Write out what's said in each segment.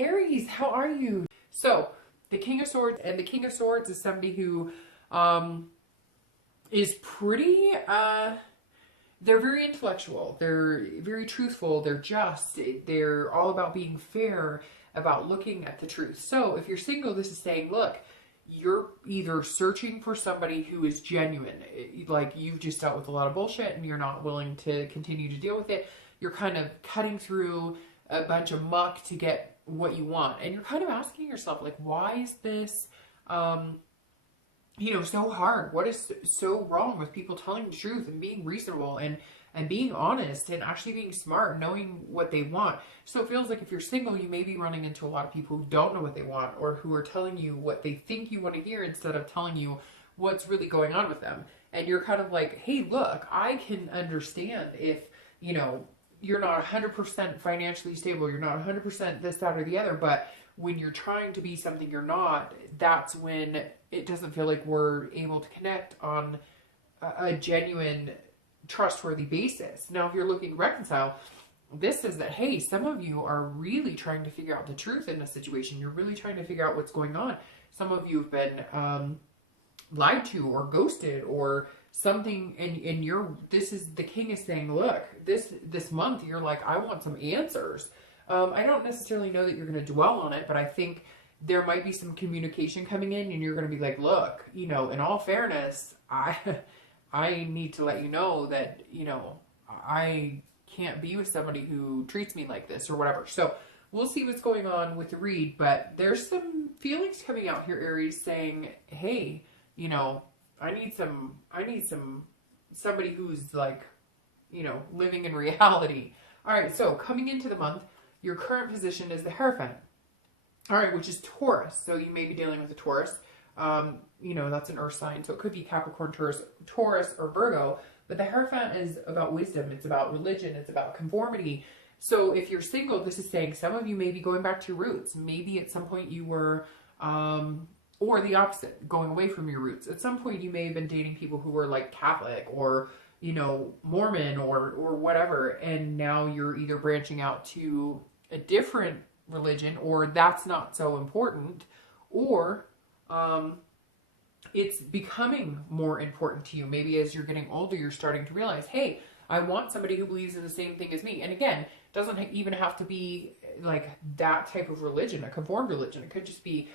Aries, how are you? So, the King of Swords, and the King of Swords is somebody who is pretty, they're very intellectual, they're very truthful, they're just, they're all about being fair, about looking at the truth. So, if you're single, this is saying, look, you're either searching for somebody who is genuine, like you've just dealt with a lot of bullshit and you're not willing to continue to deal with it. You're kind of cutting through a bunch of muck to get what you want, and you're kind of asking yourself, like, why is this so hard? What is so wrong with people telling the truth and being reasonable and being honest and actually being smart, knowing what they want? So it feels like if you're single, you may be running into a lot of people who don't know what they want, or who are telling you what they think you want to hear instead of telling you what's really going on with them. And you're kind of like, hey, look, I can understand if, you're not 100% financially stable, you're not 100% this, that, or the other, but when you're trying to be something you're not, that's when it doesn't feel like we're able to connect on a genuine, trustworthy basis. Now, if you're looking to reconcile, this is that, hey, some of you are really trying to figure out the truth in a situation. You're really trying to figure out what's going on. Some of you have been lied to or ghosted or something, and this is the King is saying, look, this month you're like, I want some answers. I don't necessarily know that you're going to dwell on it, but I think there might be some communication coming in, and you're going to be like, look, in all fairness, I need to let you know that, I can't be with somebody who treats me like this or whatever. So we'll see what's going on with the read, but there's some feelings coming out here, Aries, saying, hey, I need somebody who's like, living in reality. All right. So coming into the month, your current position is the Hierophant. All right. Which is Taurus. So you may be dealing with a Taurus. That's an earth sign. So it could be Capricorn, Taurus, or Virgo, but the Hierophant is about wisdom. It's about religion. It's about conformity. So if you're single, this is saying some of you may be going back to your roots. Maybe at some point you were, or the opposite, going away from your roots. At some point, you may have been dating people who were like Catholic or, Mormon or whatever. And now you're either branching out to a different religion, or that's not so important, or it's becoming more important to you. Maybe as you're getting older, you're starting to realize, hey, I want somebody who believes in the same thing as me. And again, it doesn't even have to be like that type of religion, a conformed religion. It could just be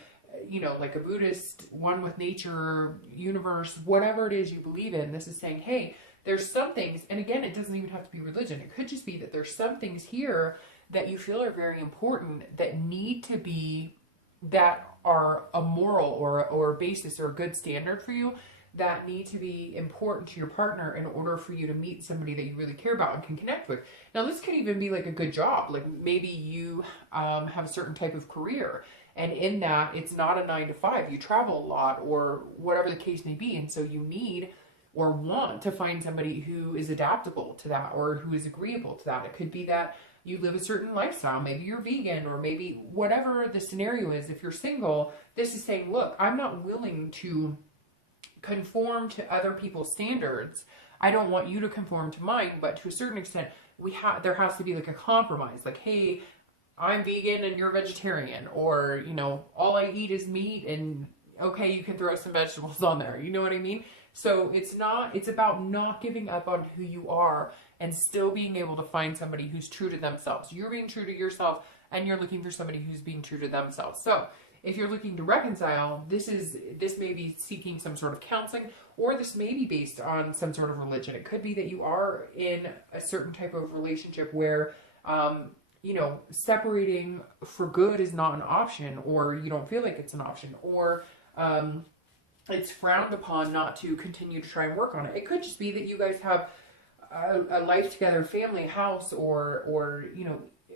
like a Buddhist, one with nature, universe, whatever it is you believe in. This is saying, hey, there's some things, and again, it doesn't even have to be religion. It could just be that there's some things here that you feel are very important that need to be, that are a moral or a basis or a good standard for you, that need to be important to your partner in order for you to meet somebody that you really care about and can connect with. Now, this could even be like a good job. Like maybe you have a certain type of career, and in that, it's not a 9-to-5. You travel a lot or whatever the case may be. And so you need or want to find somebody who is adaptable to that or who is agreeable to that. It could be that you live a certain lifestyle. Maybe you're vegan, or maybe whatever the scenario is. If you're single, this is saying, look, I'm not willing to conform to other people's standards. I don't want you to conform to mine, but to a certain extent, there has to be like a compromise. Like, hey, I'm vegan and you're vegetarian, or, all I eat is meat, and okay, you can throw some vegetables on there. You know what I mean? So it's about not giving up on who you are and still being able to find somebody who's true to themselves. You're being true to yourself, and you're looking for somebody who's being true to themselves. So if you're looking to reconcile, this may be seeking some sort of counseling, or this may be based on some sort of religion. It could be that you are in a certain type of relationship where, separating for good is not an option, or you don't feel like it's an option, or it's frowned upon not to continue to try and work on it. It could just be that you guys have a life together, family, house, or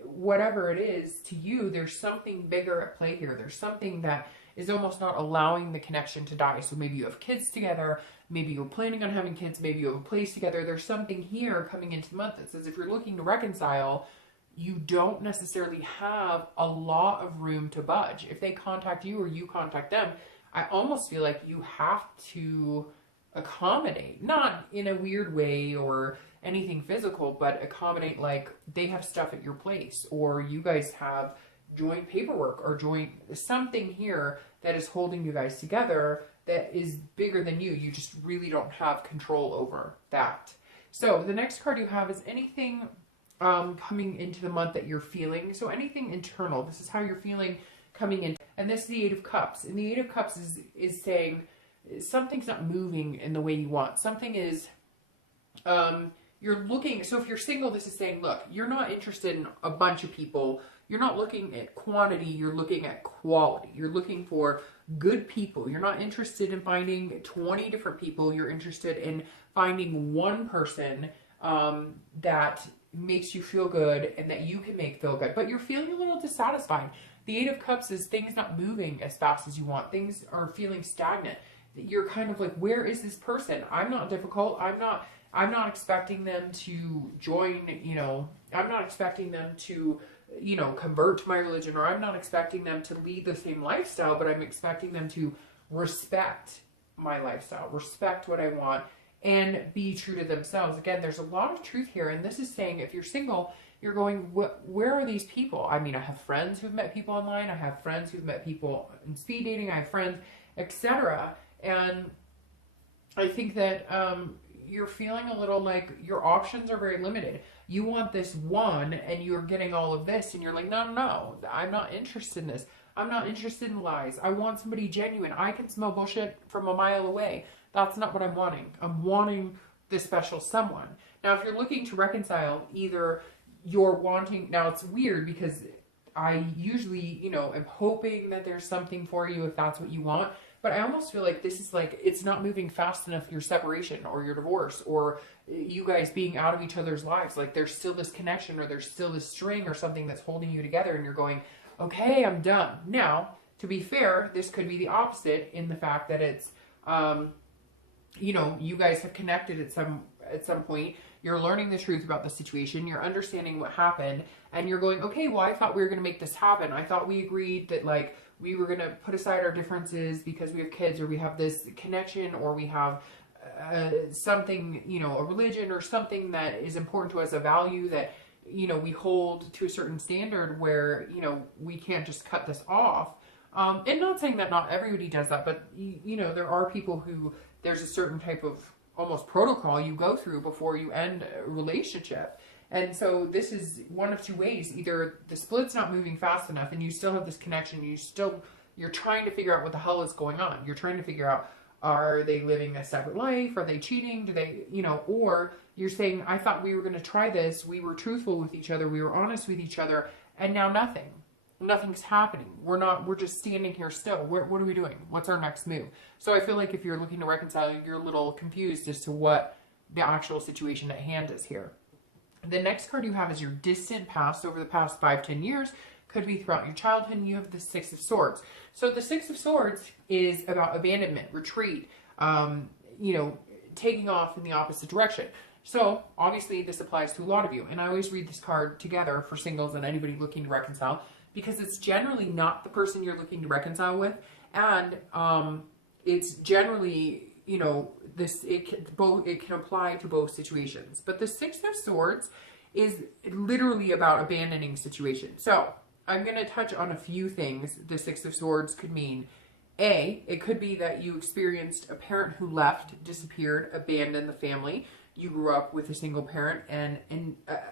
whatever it is to you. There's something bigger at play here. There's something that is almost not allowing the connection to die. So maybe you have kids together, maybe you're planning on having kids, maybe you have a place together. There's something here coming into the month that says if you're looking to reconcile, you don't necessarily have a lot of room to budge. If they contact you or you contact them, I almost feel like you have to accommodate, not in a weird way or anything physical, but accommodate, like they have stuff at your place, or you guys have, joint paperwork or joint something here that is holding you guys together that is bigger than you. You just really don't have control over that. So the next card you have is anything coming into the month that you're feeling. So anything internal. This is how you're feeling coming in. And this is the Eight of Cups. And the Eight of Cups is saying something's not moving in the way you want. Something is, you're looking, so if you're single, this is saying, look, you're not interested in a bunch of people. You're not looking at quantity, you're looking at quality. You're looking for good people. You're not interested in finding 20 different people. You're interested in finding one person that makes you feel good and that you can make feel good. But you're feeling a little dissatisfied. The Eight of Cups is things not moving as fast as you want. Things are feeling stagnant. You're kind of like, where is this person? I'm not difficult. I'm not expecting them to join, I'm not expecting them to, convert to my religion, or I'm not expecting them to lead the same lifestyle, but I'm expecting them to respect my lifestyle, respect what I want, and be true to themselves. Again, there's a lot of truth here. And this is saying, if you're single, you're going, where are these people? I mean, I have friends who've met people online. I have friends who've met people in speed dating. I have friends, etc. And I think that you're feeling a little like your options are very limited. You want this one and you're getting all of this and you're like, no, I'm not interested in this. I'm not interested in lies. I want somebody genuine. I can smell bullshit from a mile away. That's not what I'm wanting. I'm wanting this special someone. Now, if you're looking to reconcile, either you're wanting, now it's weird because I usually, am hoping that there's something for you if that's what you want. But I almost feel like this is like, it's not moving fast enough, your separation or your divorce or you guys being out of each other's lives. Like there's still this connection or there's still this string or something that's holding you together and you're going, okay, I'm done. Now, to be fair, this could be the opposite in the fact that it's, you guys have connected at some point. You're learning the truth about the situation. You're understanding what happened and you're going, okay, well, I thought we were going to make this happen. I thought we agreed that like, we were going to put aside our differences because we have kids or we have this connection or we have something, a religion or something that is important to us, a value that, we hold to a certain standard where, we can't just cut this off. And not saying that not everybody does that, but, there are people who there's a certain type of almost protocol you go through before you end a relationship. And so this is one of two ways. Either the split's not moving fast enough and you still have this connection. You're trying to figure out what the hell is going on. You're trying to figure out, are they living a separate life? Are they cheating? Do they, or you're saying, I thought we were going to try this. We were truthful with each other. We were honest with each other. And now nothing's happening. We're just standing here still. What are we doing? What's our next move? So I feel like if you're looking to reconcile, you're a little confused as to what the actual situation at hand is here. The next card you have is your distant past over the past 5-10 years. Could be throughout your childhood. And you have the Six of Swords. So the Six of Swords is about abandonment, retreat, taking off in the opposite direction. So obviously this applies to a lot of you. And I always read this card together for singles and anybody looking to reconcile because it's generally not the person you're looking to reconcile with. And it's generally, it can apply to both situations. But the Six of Swords is literally about abandoning situations. So I'm going to touch on a few things the Six of Swords could mean. It could be that you experienced a parent who left, disappeared, abandoned the family. You grew up with a single parent and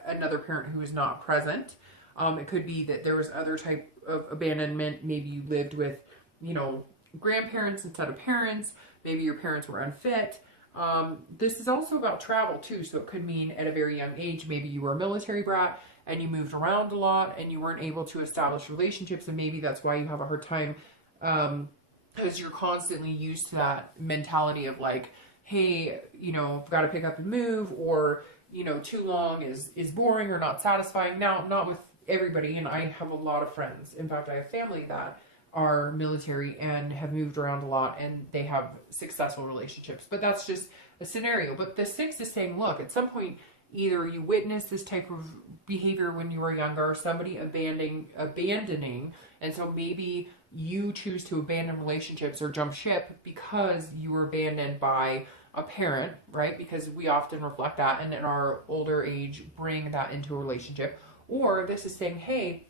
another parent who is not present. It could be that there was other type of abandonment. Maybe you lived with, grandparents instead of parents. Maybe your parents were unfit. This is also about travel too. So it could mean at a very young age, maybe you were a military brat and you moved around a lot and you weren't able to establish relationships. And maybe that's why you have a hard time, because you're constantly used to that mentality of like, hey, I've got to pick up and move, or, too long is boring or not satisfying. Now, not with everybody. And I have a lot of friends. In fact, I have family that are military and have moved around a lot and they have successful relationships. But that's just a scenario. But the Six is saying, look, at some point, either you witnessed this type of behavior when you were younger, or somebody abandoning, and so maybe you choose to abandon relationships or jump ship because you were abandoned by a parent, right? Because we often reflect that and in our older age bring that into a relationship. Or this is saying, hey,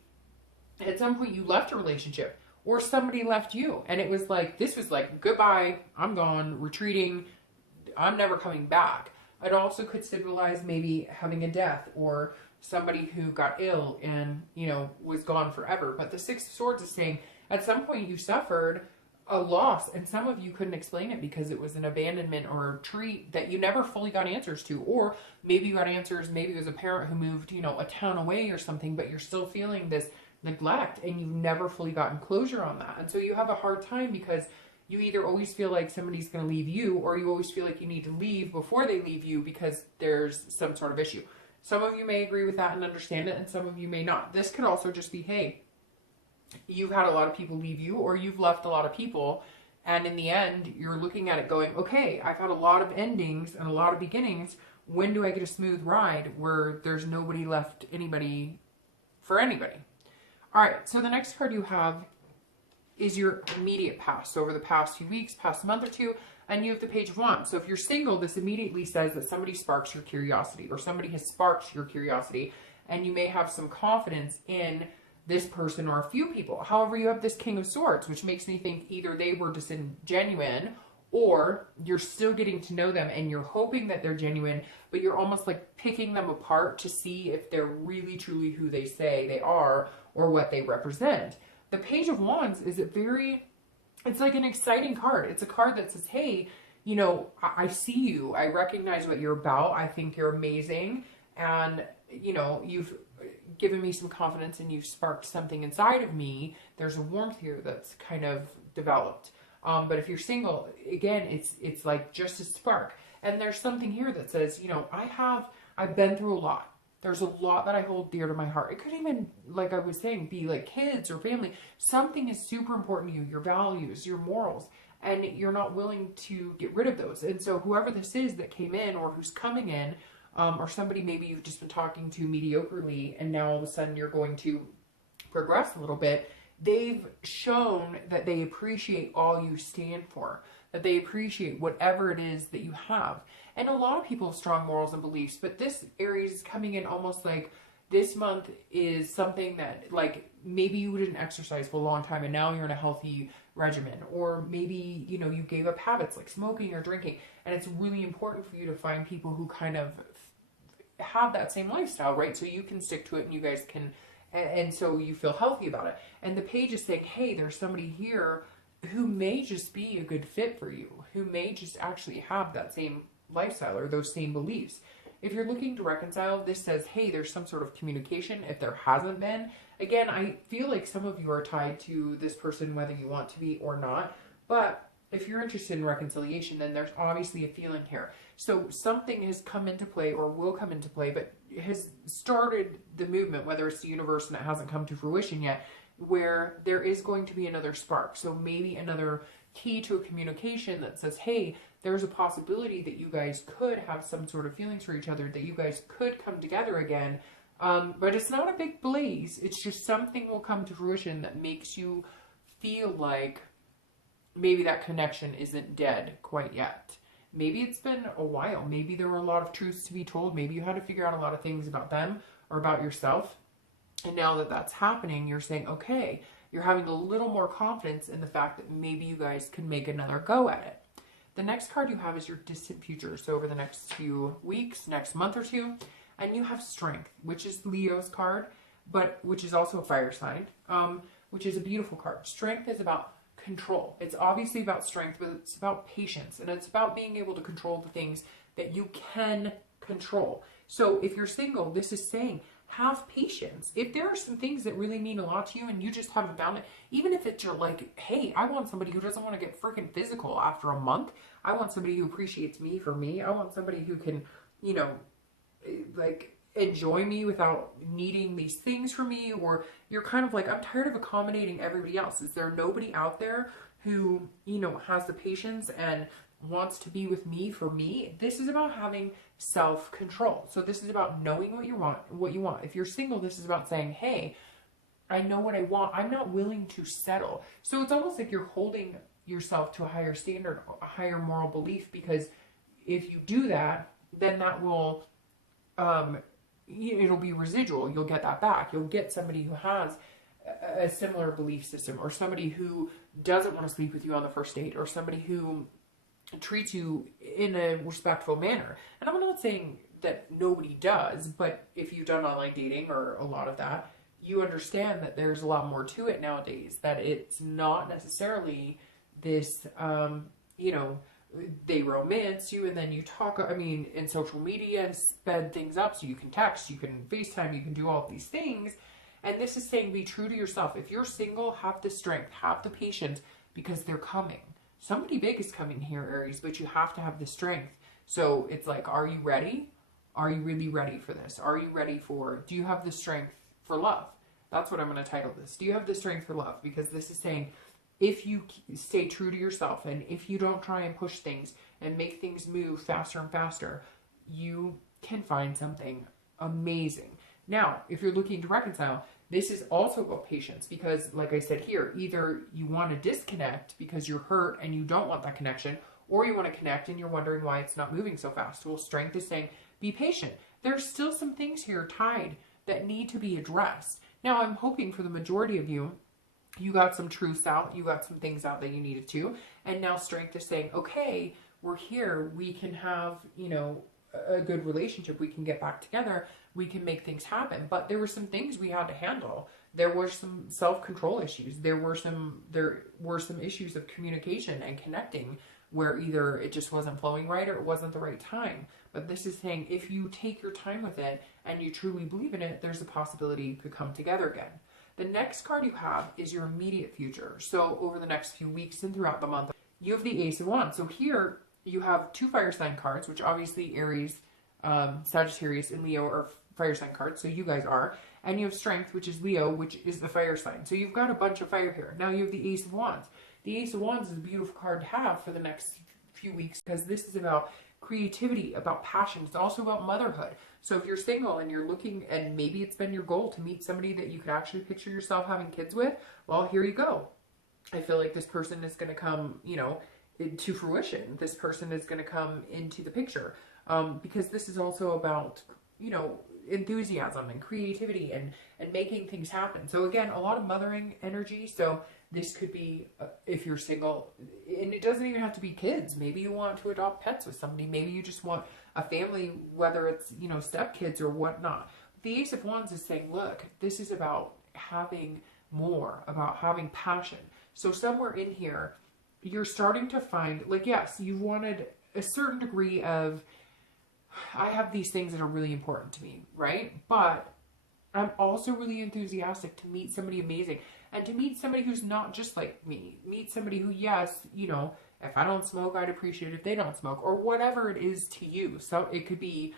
At some point you left a relationship or somebody left you, and it was like, this was like, goodbye, I'm gone, retreating, I'm never coming back. It also could symbolize maybe having a death or somebody who got ill and, was gone forever. But the Six of Swords is saying at some point you suffered a loss, and some of you couldn't explain it because it was an abandonment or a retreat that you never fully got answers to. Or maybe you got answers, maybe it was a parent who moved, a town away or something, but you're still feeling this neglect and you've never fully gotten closure on that. And so you have a hard time because you either always feel like somebody's going to leave you, or you always feel like you need to leave before they leave you because there's some sort of issue. Some of you may agree with that and understand it, and some of you may not. This could also just be, hey, you've had a lot of people leave you, or you've left a lot of people, and in the end, you're looking at it going, okay, I've had a lot of endings and a lot of beginnings. When do I get a smooth ride where there's nobody left anybody for anybody? All right, so the next card you have is your immediate past. So over the past few weeks, past month or two, and you have the Page of Wands. So if you're single, this immediately says that somebody sparks your curiosity, or somebody has sparked your curiosity, and you may have some confidence in this person or a few people. However, you have this King of Swords, which makes me think either they were disingenuine or you're still getting to know them and you're hoping that they're genuine, but you're almost like picking them apart to see if they're really truly who they say they are or what they represent. The Page of Wands is it's like an exciting card. It's a card that says, hey, I see you. I recognize what you're about. I think you're amazing. And, you've given me some confidence and you've sparked something inside of me. There's a warmth here that's kind of developed. But if you're single, again, it's like just a spark. And there's something here that says, I've been through a lot. There's a lot that I hold dear to my heart. It could even, like I was saying, be like kids or family. Something is super important to you, your values, your morals, and you're not willing to get rid of those. And so whoever this is that came in or who's coming in, or somebody maybe you've just been talking to mediocrely and now all of a sudden you're going to progress a little bit, they've shown that they appreciate all you stand for, that they appreciate whatever it is that you have. And a lot of people have strong morals and beliefs, but this Aries is coming in almost like this month is something that, like, maybe you didn't exercise for a long time and now you're in a healthy regimen, or maybe, you gave up habits like smoking or drinking, and it's really important for you to find people who kind of have that same lifestyle, right? So you can stick to it and you guys can, and so you feel healthy about it. And the page is saying, hey, there's somebody here who may just be a good fit for you, who may just actually have that same lifestyle or those same beliefs. If you're looking to reconcile, this says, hey, there's some sort of communication. If there hasn't been, again, I feel like some of you are tied to this person, whether you want to be or not. But if you're interested in reconciliation, then there's obviously a feeling here. So something has come into play or will come into play, but has started the movement, whether it's the universe and it hasn't come to fruition yet, where there is going to be another spark. So maybe another key to a communication that says, hey, there's a possibility that you guys could have some sort of feelings for each other, that you guys could come together again. But it's not a big blaze. It's just something will come to fruition that makes you feel like maybe that connection isn't dead quite yet. Maybe it's been a while. Maybe there were a lot of truths to be told. Maybe you had to figure out a lot of things about them or about yourself. And now that that's happening, you're saying, okay, you're having a little more confidence in the fact that maybe you guys can make another go at it. The next card you have is your distant future. So over the next few weeks, next month or two, and you have Strength, which is Leo's card, but which is also a fire sign, which is a beautiful card. Strength is about control. It's obviously about strength, but it's about patience, and it's about being able to control the things that you can control. So if you're single, this is saying, have patience. If there are some things that really mean a lot to you and you just haven't found it, even if it's you're like, hey, I want somebody who doesn't want to get freaking physical after a month. I want somebody who appreciates me for me. I want somebody who can, like, enjoy me without needing these things from me. Or you're kind of like, I'm tired of accommodating everybody else. Is there nobody out there who, has the patience and wants to be with me for me? This is about having self-control. So this is about knowing what you want. If you're single, this is about saying, hey, I know what I want. I'm not willing to settle. So it's almost like you're holding yourself to a higher standard, a higher moral belief, because if you do that, then that will, it'll be residual. You'll get that back. You'll get somebody who has a similar belief system, or somebody who doesn't want to sleep with you on the first date, or somebody who treats you in a respectful manner. And I'm not saying that nobody does, but if you've done online dating or a lot of that, you understand that there's a lot more to it nowadays, that it's not necessarily this, you know, they romance you and then you talk, I mean, in social media and sped things up so you can text, you can FaceTime, you can do all of these things. And this is saying be true to yourself. If you're single, have the strength, have the patience, because they're coming. Somebody big is coming here, Aries, but you have to have the strength. So it's like, are you ready? Are you really ready for this? Are you ready for, do you have the strength for love? That's what I'm going to title this. Do you have the strength for love? Because this is saying, if you stay true to yourself and if you don't try and push things and make things move faster and faster, you can find something amazing. Now, if you're looking to reconcile, this is also about patience, because like I said here, either you want to disconnect because you're hurt and you don't want that connection, or you want to connect and you're wondering why it's not moving so fast. Well, strength is saying, be patient. There's still some things here tied that need to be addressed. Now, I'm hoping for the majority of you, you got some truths out, you got some things out that you needed to, and now strength is saying, okay, we're here, we can have, you know, a good relationship, we can get back together, we can make things happen. But there were some things we had to handle. There were some self-control issues. There were some issues of communication and connecting where either it just wasn't flowing right or it wasn't the right time. But this is saying, if you take your time with it and you truly believe in it, there's a possibility you could come together again. The next card you have is your immediate future. So over the next few weeks and throughout the month, you have the Ace of Wands. So here you have two fire sign cards, which obviously Aries, Sagittarius, and Leo are fire sign cards. So you guys are. And you have Strength, which is Leo, which is the fire sign. So you've got a bunch of fire here. Now you have the Ace of Wands. The Ace of Wands is a beautiful card to have for the next few weeks, because this is about creativity, about passion. It's also about motherhood. So if you're single and you're looking, and maybe it's been your goal to meet somebody that you could actually picture yourself having kids with, well, here you go. I feel like this person is going to come, you know, to fruition. This person is going to come into the picture, because this is also about, you know, enthusiasm and creativity and making things happen. So again, a lot of mothering energy. So this could be, if you're single, and it doesn't even have to be kids. Maybe you want to adopt pets with somebody. Maybe you just want a family, whether it's, you know, stepkids or whatnot. The Ace of Wands is saying, look, this is about having more, about having passion. So somewhere in here, you're starting to find, like, yes, you wanted a certain degree of, I have these things that are really important to me, right? But I'm also really enthusiastic to meet somebody amazing, and to meet somebody who's not just like me. Meet somebody who, yes, you know, if I don't smoke, I'd appreciate it if they don't smoke, or whatever it is to you. So it could be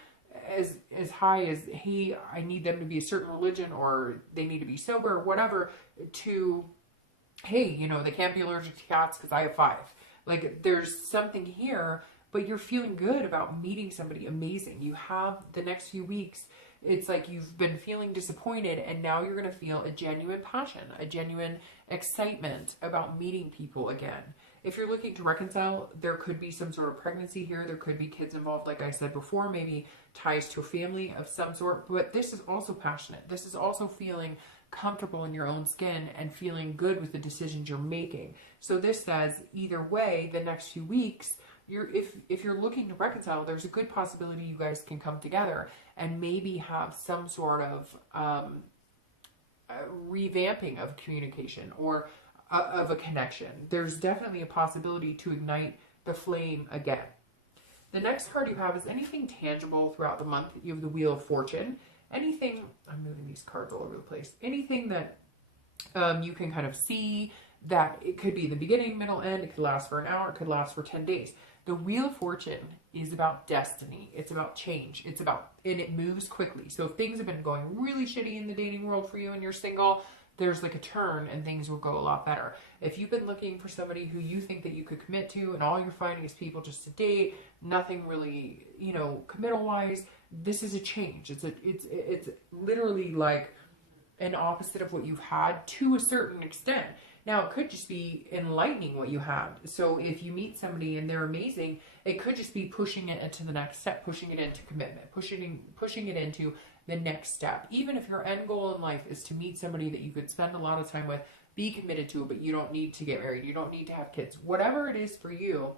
as high as, hey, I need them to be a certain religion, or they need to be sober, or whatever, to, hey, you know, they can't be allergic to cats because I have 5. Like, there's something here, but you're feeling good about meeting somebody amazing. You have the next few weeks, it's like you've been feeling disappointed, and now you're going to feel a genuine passion, a genuine excitement about meeting people again. If you're looking to reconcile, there could be some sort of pregnancy here. There could be kids involved, like I said before, maybe ties to a family of some sort. But this is also passionate. This is also feeling comfortable in your own skin and feeling good with the decisions you're making. So this says, either way, the next few weeks, if you're looking to reconcile, there's a good possibility you guys can come together and maybe have some sort of revamping of communication or of a connection. There's definitely a possibility to ignite the flame again. The next card you have is anything tangible throughout the month. You have the Wheel of Fortune. Anything, I'm moving these cards all over the place. Anything that you can kind of see, that it could be the beginning, middle, end. It could last for an hour. It could last for 10 days. The Wheel of Fortune is about destiny. It's about change. It's about, and it moves quickly. So if things have been going really shitty in the dating world for you and you're single, there's like a turn and things will go a lot better. If you've been looking for somebody who you think that you could commit to and all you're finding is people just to date, nothing really, you know, committal wise, this is a change. It's literally like an opposite of what you've had to a certain extent. Now, it could just be enlightening what you had. So if you meet somebody and they're amazing, it could just be pushing it into the next step, pushing it into commitment, pushing it into the next step. Even if your end goal in life is to meet somebody that you could spend a lot of time with, be committed to, but you don't need to get married, you don't need to have kids, whatever it is for you,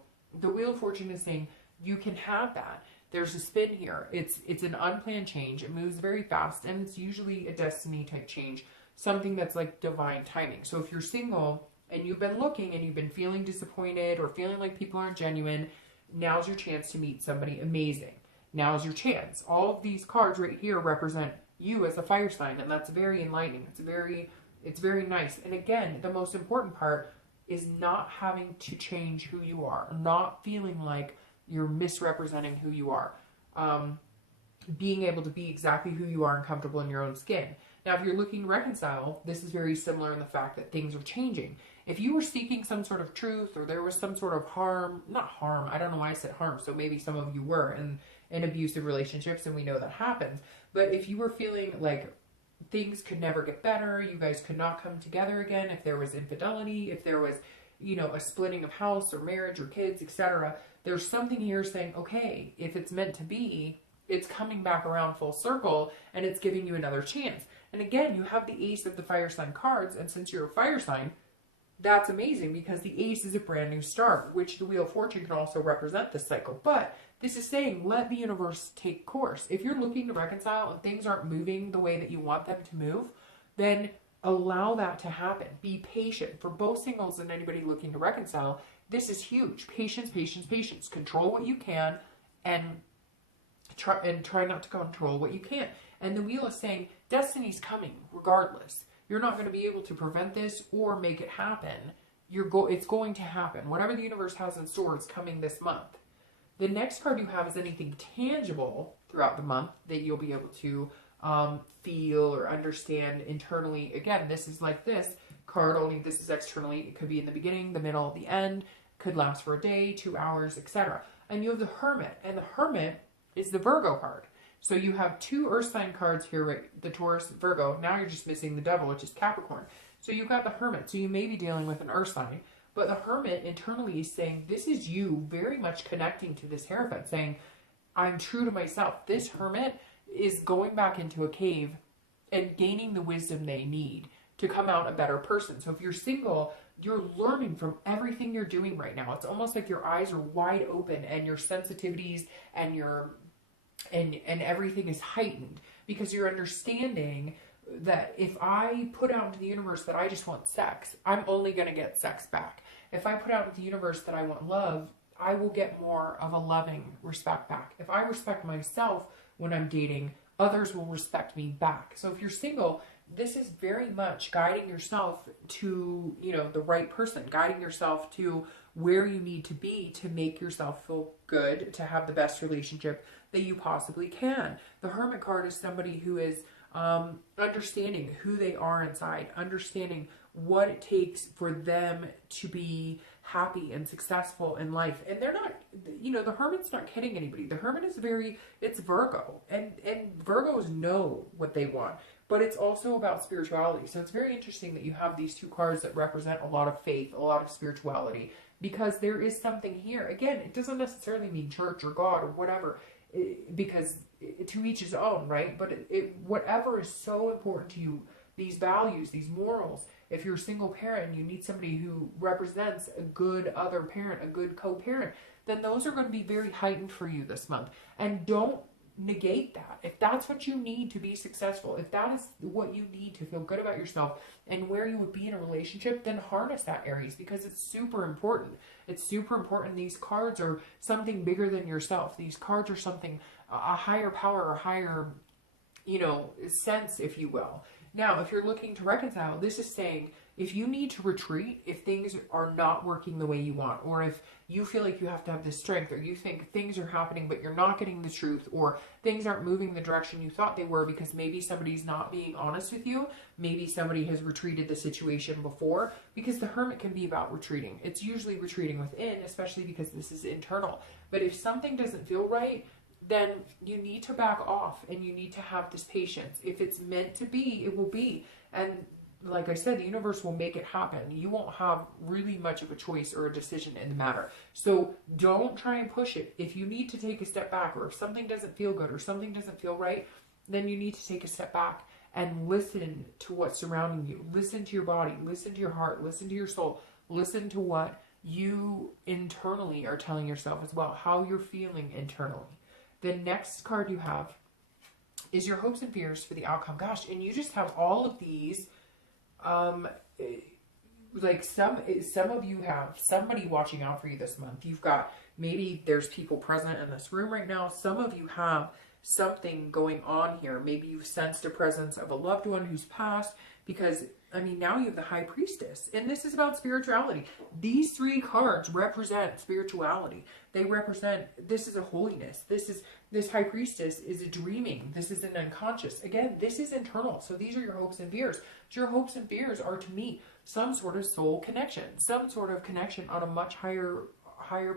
the Wheel of Fortune is saying you can have that. There's a spin here. It's an unplanned change. It moves very fast, and it's usually a destiny type change, something that's like divine timing. So if you're single and you've been looking and you've been feeling disappointed or feeling like people aren't genuine, now's your chance to meet somebody amazing. Now's your chance. All of these cards right here represent you as a fire sign, and that's very enlightening. It's very nice. And again, the most important part is not having to change who you are, not feeling like you're misrepresenting who you are. Being able to be exactly who you are and comfortable in your own skin. Now, if you're looking to reconcile, this is very similar in the fact that things are changing. If you were seeking some sort of truth, or there was some sort of not harm, I don't know why I said harm, so maybe some of you were in abusive relationships, and we know that happens. But if you were feeling like things could never get better, you guys could not come together again, if there was infidelity, if there was, a splitting of house or marriage or kids, etc., there's something here saying, okay, if it's meant to be, it's coming back around full circle, and it's giving you another chance. And again, you have the Ace of the fire sign cards, and since you're a fire sign, that's amazing, because the Ace is a brand new start, which the Wheel of Fortune can also represent this cycle. But this is saying, let the universe take course. If you're looking to reconcile and things aren't moving the way that you want them to move, then allow that to happen. Be patient. For both singles and anybody looking to reconcile, this is huge. Patience, patience, patience. Control what you can, and try not to control what you can't. And the Wheel is saying, destiny's coming regardless. You're not going to be able to prevent this or make it happen. It's going to happen. Whatever the universe has in store is coming this month. The next card you have is anything tangible throughout the month that you'll be able to feel or understand internally. Again, this is like this card, only this is externally. It could be in the beginning, the middle, the end. Could last for a day, 2 hours, etc. And you have the Hermit, and the Hermit is the Virgo card. So you have 2 earth sign cards here, right? The Taurus, Virgo. Now you're just missing the Devil, which is Capricorn. So you've got the Hermit. So you may be dealing with an earth sign. But the Hermit internally is saying, this is you very much connecting to this Hierophant, saying, I'm true to myself. This Hermit is going back into a cave and gaining the wisdom they need to come out a better person. So if you're single, you're learning from everything you're doing right now. It's almost like your eyes are wide open, and your sensitivities and and everything is heightened, because you're understanding that if I put out into the universe that I just want sex, I'm only going to get sex back. If I put out into the universe that I want love, I will get more of a loving respect back. If I respect myself when I'm dating, others will respect me back. So if you're single, this is very much guiding yourself to, the right person, guiding yourself to where you need to be to make yourself feel good, to have the best relationship that you possibly can. The Hermit card is somebody who is understanding who they are inside, understanding what it takes for them to be happy and successful in life. And they're not, the Hermit's not kidding anybody. The Hermit is it's Virgo, and Virgos know what they want, but it's also about spirituality. So it's very interesting that you have these 2 cards that represent a lot of faith, a lot of spirituality, because there is something here. Again, it doesn't necessarily mean church or God or whatever, because to each his own, right? But whatever is so important to you, these values, these morals. If you're a single parent and you need somebody who represents a good other parent, a good co-parent, then those are going to be very heightened for you this month. And don't negate that. If that's what you need to be successful, if that is what you need to feel good about yourself and where you would be in a relationship, then harness that, Aries, because it's super important. It's super important. These cards are something bigger than yourself. These cards are something, a higher power or higher, sense, if you will. Now, if you're looking to reconcile, this is saying, if you need to retreat, if things are not working the way you want, or if you feel like you have to have this strength, or you think things are happening but you're not getting the truth, or things aren't moving the direction you thought they were because maybe somebody's not being honest with you, maybe somebody has retreated the situation before, because the Hermit can be about retreating. It's usually retreating within, especially because this is internal. But if something doesn't feel right, then you need to back off, and you need to have this patience. If it's meant to be, it will be. And like I said, the universe will make it happen. You won't have really much of a choice or a decision in the matter. So don't try and push it. If you need to take a step back, or if something doesn't feel good or something doesn't feel right, then you need to take a step back and listen to what's surrounding you. Listen to your body, listen to your heart, listen to your soul, listen to what you internally are telling yourself as well, how you're feeling internally. The next card you have is your hopes and fears for the outcome. Gosh, and you just have all of these, like some of you have somebody watching out for you this month. You've got, maybe there's people present in this room right now. Some of you have something going on here. Maybe you've sensed a presence of a loved one who's passed, because I mean, now you have the High Priestess, and this is about spirituality. These three cards represent spirituality. They represent, this is a holiness. This High Priestess is a dreaming. This is an unconscious. Again, this is internal. So these are your hopes and fears. Your hopes and fears are to meet some sort of soul connection, some sort of connection on a much higher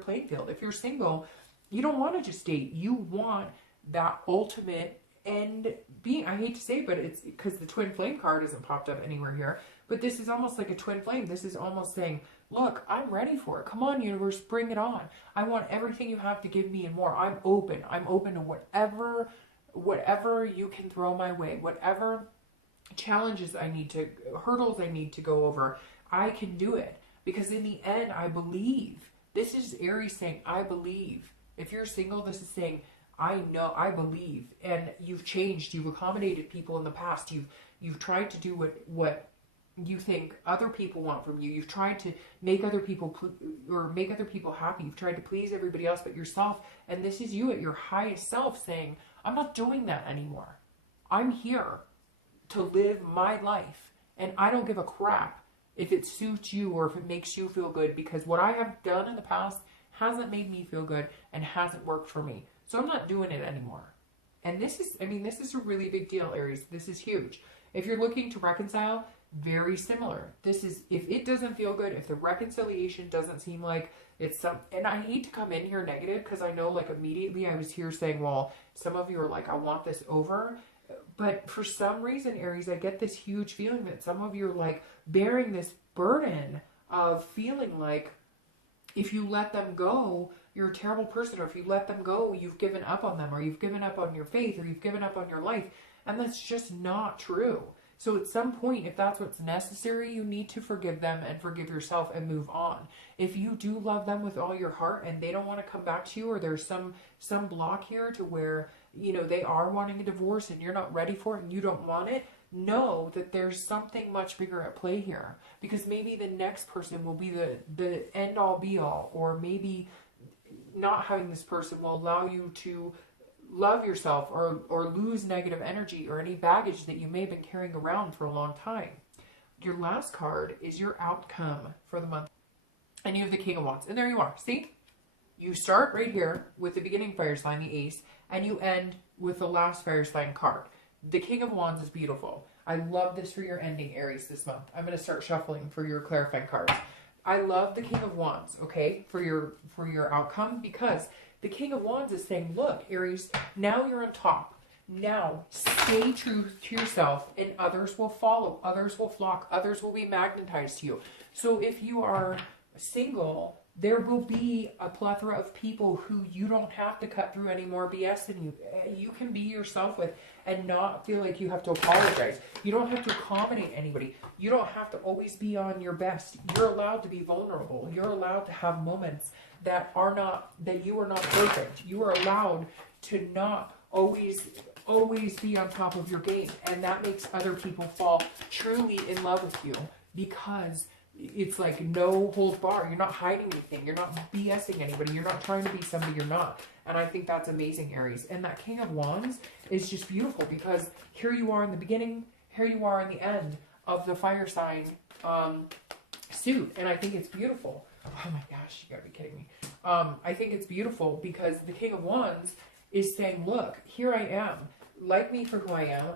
playing field. If you're single, you don't want to just date. You want that ultimate end being. I hate to say, but it's because the twin flame card isn't popped up anywhere here, but this is almost like a twin flame. This is almost saying, look, I'm ready for it. Come on, universe, bring it on. I want everything you have to give me and more. I'm open to whatever you can throw my way, whatever challenges hurdles I need to go over. I can do it, because in the end, I believe. This is Aries saying, I believe. If you're single, this is saying, I know, I believe. And you've changed. You've accommodated people in the past. You've tried to do what you think other people want from you. You've tried to make other people happy. You've tried to please everybody else but yourself. And this is you at your highest self saying, I'm not doing that anymore. I'm here to live my life. And I don't give a crap if it suits you or if it makes you feel good, because what I have done in the past hasn't made me feel good and hasn't worked for me. So I'm not doing it anymore. And this is a really big deal, Aries. This is huge. If you're looking to reconcile, very similar. This is, if it doesn't feel good, if the reconciliation doesn't seem like it's and I hate to come in here negative, because I know like immediately I was here saying, well, some of you are like, I want this over. But for some reason, Aries, I get this huge feeling that some of you are like bearing this burden of feeling like if you let them go, you're a terrible person, or if you let them go, you've given up on them, or you've given up on your faith, or you've given up on your life. And that's just not true. So at some point, if that's what's necessary, you need to forgive them and forgive yourself and move on. If you do love them with all your heart and they don't want to come back to you, or there's some block here to where, you know, they are wanting a divorce and you're not ready for it and you don't want it, know that there's something much bigger at play here. Because maybe the next person will be the end all be all, or maybe not having this person will allow you to love yourself or lose negative energy or any baggage that you may have been carrying around for a long time. Your last card is your outcome for the month. And you have the King of Wands. And there you are. See? You start right here with the beginning fire sign, the Ace, and you end with the last fire sign card. The King of Wands is beautiful. I love this for your ending, Aries, this month. I'm going to start shuffling for your clarifying cards. I love the King of Wands, okay, for your outcome, because the King of Wands is saying, look, Aries, now you're on top. Now stay true to yourself, and others will follow. Others will flock. Others will be magnetized to you. So if you are single, there will be a plethora of people who you don't have to cut through any more BS than you. You can be yourself with and not feel like you have to apologize. You don't have to accommodate anybody. You don't have to always be on your best. You're allowed to be vulnerable. You're allowed to have moments that you are not perfect. You are allowed to not always be on top of your game. And that makes other people fall truly in love with you, because it's like no holds bar. You're not hiding anything. You're not BSing anybody. You're not trying to be somebody you're not. And I think that's amazing, Aries. And that King of Wands is just beautiful, because here you are in the beginning, here you are in the end of the fire sign suit. And I think it's beautiful. Oh my gosh, you gotta be kidding me. I think it's beautiful because the King of Wands is saying, look, here I am. Like me for who I am.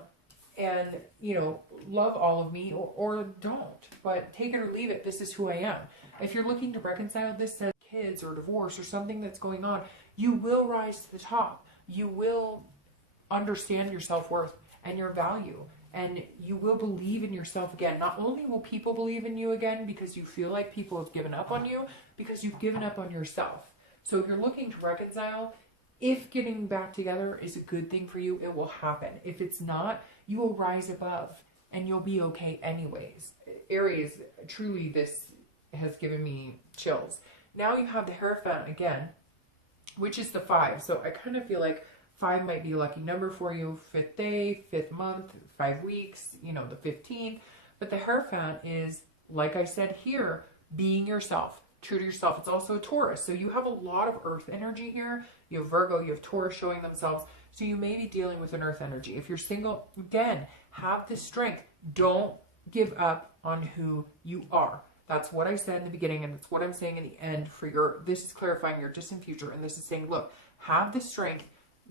And, you know, love all of me or don't. But take it or leave it. This is who I am. If you're looking to reconcile this, says kids or divorce or something that's going on, you will rise to the top. You will understand your self-worth and your value. And you will believe in yourself again. Not only will people believe in you again because you feel like people have given up on you, because you've given up on yourself. So if you're looking to reconcile, If getting back together is a good thing for you, it will happen. If it's not, you will rise above and you'll be okay anyways. Aries, truly this has given me chills. Now you have the Hierophant again, which is the 5. So I kind of feel like 5 might be a lucky number for you. 5th day, 5th month, 5 weeks, you know, the 15th. But the Hierophant is, like I said here, being yourself, true to yourself. It's also a Taurus. So you have a lot of earth energy here. You have Virgo, you have Taurus showing themselves. So you may be dealing with an earth energy. If you're single, again, have the strength. Don't give up on who you are. That's what I said in the beginning, and that's what I'm saying in the end for your, this is clarifying your distant future, and this is saying, look, have the strength.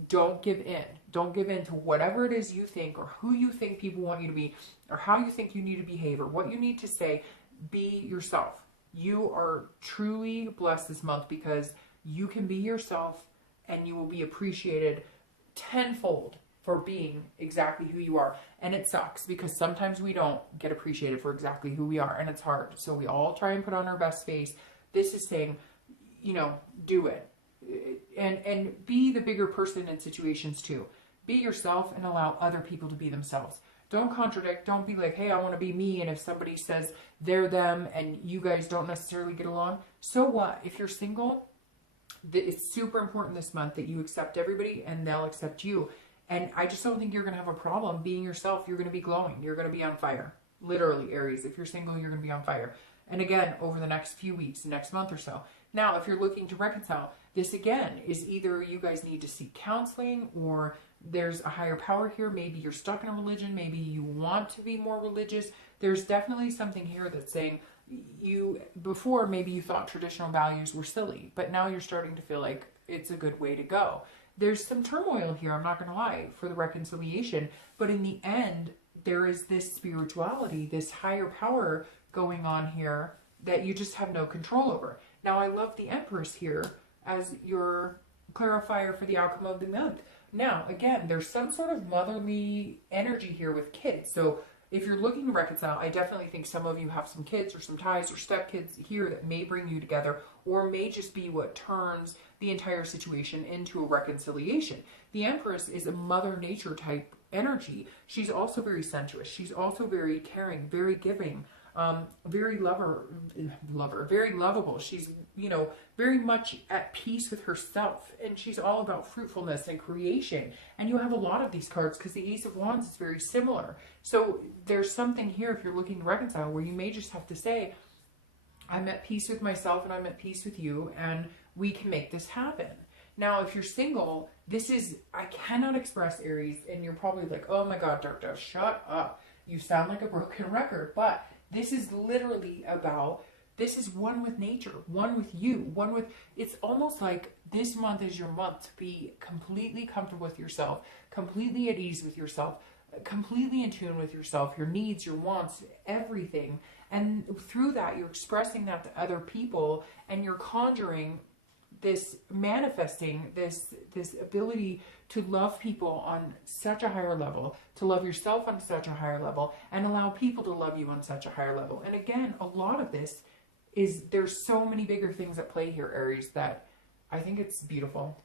Don't give in. Don't give in to whatever it is you think or who you think people want you to be or how you think you need to behave or what you need to say. Be yourself. You are truly blessed this month because you can be yourself and you will be appreciated tenfold for being exactly who you are. And it sucks because sometimes we don't get appreciated for exactly who we are, and it's hard. So we all try and put on our best face. This is saying, you know, do it. And be the bigger person in situations too. Be yourself and allow other people to be themselves. Don't contradict. Don't be like, hey, I want to be me. And if somebody says they're them and you guys don't necessarily get along, so what? If you're single, it's super important this month that you accept everybody and they'll accept you. And I just don't think you're going to have a problem being yourself. You're going to be glowing. You're going to be on fire. Literally, Aries. If you're single, you're going to be on fire. And again, over the next few weeks, next month or so. Now, if you're looking to reconcile, this again is either you guys need to seek counseling or there's a higher power here. Maybe you're stuck in a religion. Maybe you want to be more religious. There's definitely something here that's saying before maybe you thought traditional values were silly, but now you're starting to feel like it's a good way to go. There's some turmoil here, I'm not going to lie, for the reconciliation. But in the end, there is this spirituality, this higher power going on here that you just have no control over. Now, I love the Empress here as your clarifier for the outcome of the month. Now, again, there's some sort of motherly energy here with kids. So if you're looking to reconcile, I definitely think some of you have some kids or some ties or stepkids here that may bring you together or may just be what turns the entire situation into a reconciliation. The Empress is a Mother Nature type energy. She's also very sensuous. She's also very caring, very giving, very very lovable. She's, you know, very much at peace with herself, and she's all about fruitfulness and creation. And you have a lot of these cards because the Ace of Wands is very similar. So there's something here if you're looking to reconcile where you may just have to say, I'm at peace with myself and I'm at peace with you, and we can make this happen. Now, if you're single, this is, I cannot express, Aries, and you're probably like, oh my God, Dark Dove, shut up. You sound like a broken record. But this is literally about, this is one with nature, one with you, one with, it's almost like this month is your month to be completely comfortable with yourself, completely at ease with yourself, completely in tune with yourself, your needs, your wants, everything. And through that, you're expressing that to other people, and you're conjuring this, manifesting this ability to love people on such a higher level, to love yourself on such a higher level, and allow people to love you on such a higher level. And again, a lot of this is, there's so many bigger things at play here, Aries, that I think it's beautiful.